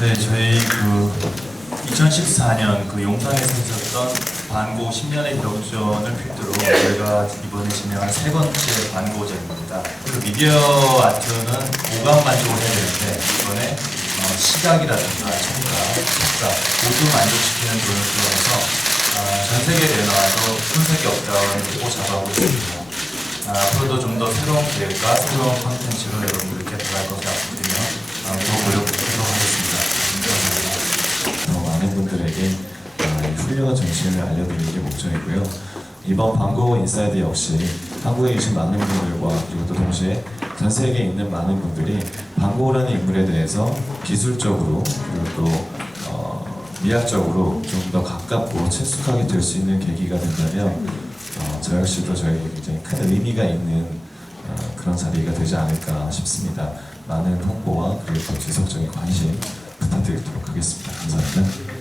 저희 그 2014년 그 용산에서 있었던 반고 10년의 벽전을 필두로 저희가 이번에 진행한 세 번째 반고전입니다. 그 미디어 아트는 오감 만족을 해야 되는데 이번에 어, 시각이라든가 청각, 색깔 모두 만족시키는 돈을 들어서 어, 전 세계에 내놔도 손색이 없다는 꼭 잡아오고 있습니다. 아, 앞으로도 좀 더 새로운 계획과 새로운 컨텐츠로 여러분들께 돌아갈 것을 약속드리며 아, 더 노력하도록 하겠습니다. 감사합니다. 더 많은 분들에게 아, 이 훌륭한 정신을 알려드리는 게 목적이고요. 이번 방고 인사이드 역시 한국에 계신 많은 분들과 그리고 또 동시에 전 세계에 있는 많은 분들이 방고라는 인물에 대해서 기술적으로 그리고 또 어, 미학적으로 좀 더 가깝고 친숙하게 될 수 있는 계기가 된다면 어, 저 역시도 저에게 굉장히 큰 의미가 있는 어, 그런 자리가 되지 않을까 싶습니다. 많은 홍보와 그리고 또 지속적인 관심 부탁드리도록 하겠습니다. 감사합니다.